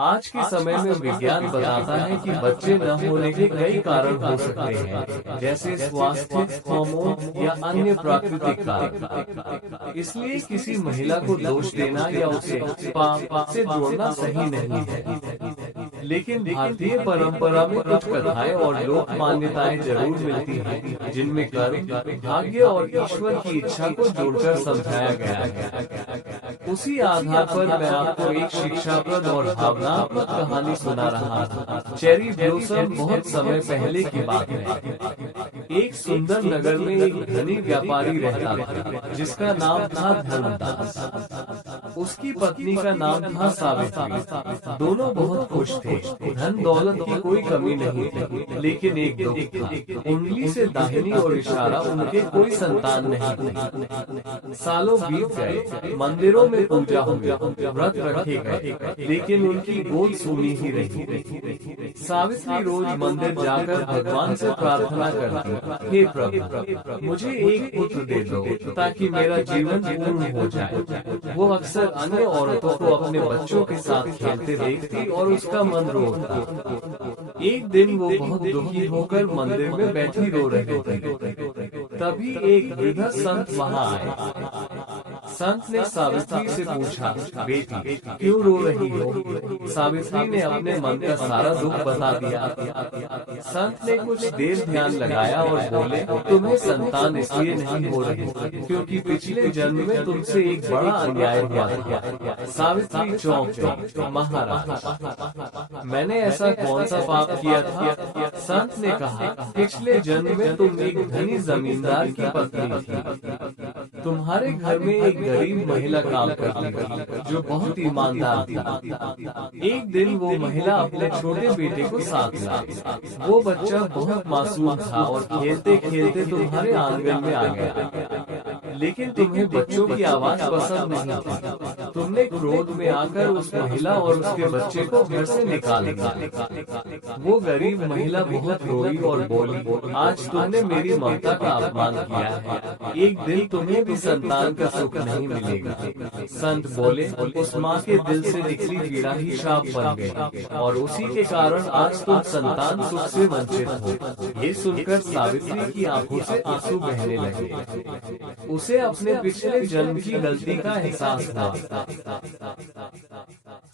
आज के समय में विज्ञान बताता है कि बच्चे न होने के कई कारण हो सकते हैं, जैसे स्वास्थ्य, हार्मोन या अन्य प्राकृतिक कारण। इसलिए किसी महिला को दोष देना या उसे पाप से जोड़ना सही नहीं है। लेकिन भारतीय परंपरा में कुछ कथाएं और लोक मान्यताएं जरूर मिलती हैं, जिनमें कर्म, भाग्य और ईश्वर की इच्छा को जोड़कर समझाया गया है। उसी आधार पर मैं आपको एक शिक्षाप्रद और भावनात्मक कहानी सुना रहा हूँ। चेरी ब्लॉसम बहुत समय पहले की बात है। एक सुंदर नगर में एक धनी व्यापारी रहता था, जिसका नाम था धर्मदास। उसकी पत्नी का नाम था सावित्री। दोनों बहुत खुश थे। धन दौलत की कोई कमी नहीं थी, लेकिन एक दुख था। उंगली से दाहिनी और इशारा उनके कोई संतान नहीं थी। सालों बीत गए, मंदिरों में पूजा हुई, व्रत रखे गए, लेकिन उनकी गोद सुनी ही रही। सावित्री रोज मंदिर जाकर भगवान से प्रार्थना करती, हे प्रभु, मुझे एक पुत्र दे दो ताकि मेरा जीवन पूर्ण हो जाए। वो अक्सर अन्य औरतों को अपने बच्चों के साथ खेलते देखती और उसका मन रोता। एक दिन वो बहुत दुखी होकर मंदिर में बैठी रो रही थी। तभी एक वृद्ध संत वहाँ आए। संत ने सावित्री से पूछा, बेटी क्यों रो रही हो? सावित्री ने अपने मन का सारा दुख बता दिया। संत ने कुछ देर ध्यान लगाया और बोले, तुम्हें संतान इसलिए नहीं हो रही क्योंकि पिछले जन्म में तुमसे एक बड़ा अन्याय हुआ था। सावित्री चौंक गई, महाराज, मैंने ऐसा कौन सा पाप किया था? संत ने कहा, पिछले जन्म में तुम एक धनी जमींदार की पत्नी थी। तुम्हारे घर में एक गरीब महिला काम करती थी, जो बहुत ईमानदार थी। एक दिन वो महिला अपने छोटे बेटे को साथ लाई। वो बच्चा बहुत मासूम था और खेलते खेलते तुम्हारे आंगन में आ गया। लेकिन तुम्हें बच्चों की आवाज पसंद नहीं थी। तुमने क्रोध में आकर उस महिला और उसके बच्चे को घर से निकाल दिया। वो गरीब महिला बहुत रोई और बोली, आज तुमने मेरी ममता का अपमान किया है। एक दिन तुम्हें भी संतान का सुख नहीं मिलेगा। संत बोले, उस माँ के दिल से निकली पीड़ा ही शाप बन गई और उसी के कारण आज तुम संतान सुख से वंचित हो। ये सुनकर सावित्री की आंखों से आंसू बहने लगे। उसे अपने पिछले जन्म की गलती का एहसास हुआ।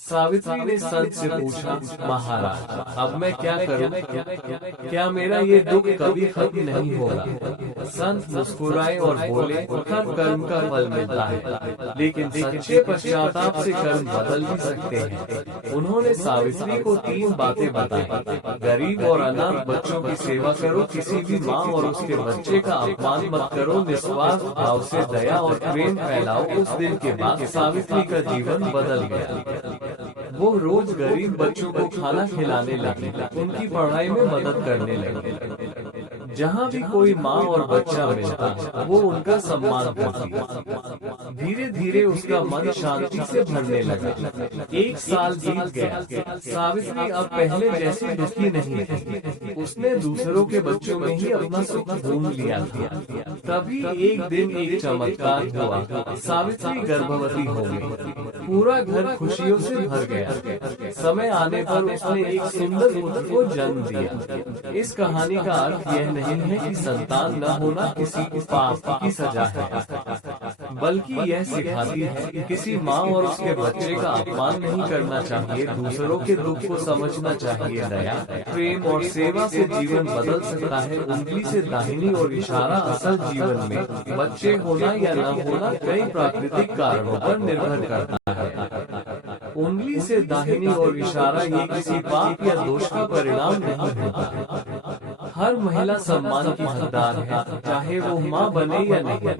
सावित्री ने संत से पूछा, महाराज, अब मैं क्या करूं? क्या मेरा ये दुख कभी खत्म नहीं होगा? संत मुस्कुराए और बोले, हर कर्म का फल मिलता है, लेकिन सच्चे पश्चाताप से कर्म बदल भी सकते हैं। उन्होंने सावित्री को 3 बातें बताई। गरीब और अनाथ बच्चों की सेवा करो, किसी भी माँ और उसके बच्चे का अपमान मत करो, निस्वार्थ भाव से दया और प्रेम फैलाओ। उस दिन के बाद सावित्री का जीवन बदल गया। वो रोज गरीब बच्चों को खाना खिलाने लगी, उनकी पढ़ाई में मदद करने लगी। जहाँ भी कोई माँ और बच्चा मिलता, वो उनका सम्मान करती। धीरे धीरे उसका मन शांति से भरने लगा। 1 साल बीत गया। सावित्री अब पहले जैसी दुखी नहीं थी। उसने दूसरों के बच्चों में ही अपना सुख ढूंढ लिया था। तभी एक दिन एक चमत्कार हुआ। सावित्री गर्भवती हो गई। पूरा घर खुशियों से भर गया। समय आने पर उसने एक सुंदर पुत्र को जन्म दिया। इस कहानी का अर्थ यह नहीं है कि संतान न होना किसी पाप की सजा है, बल्कि यह सिखाती है कि किसी माँ और उसके बच्चे का अपमान नहीं करना चाहिए, दूसरों के दुख को समझना चाहिए। दया, प्रेम और सेवा से जीवन बदल सकता है। उंगली से दाहिनी और इशारा असल जीवन में बच्चे होना या न होना कई प्राकृतिक कारणों पर निर्भर करता है। उंगली से दाहिनी और इशारा ये किसी पाप या दोष का परिणाम नहीं होता। हर महिला सम्मान की हकदार है, चाहे वो माँ बने या नहीं।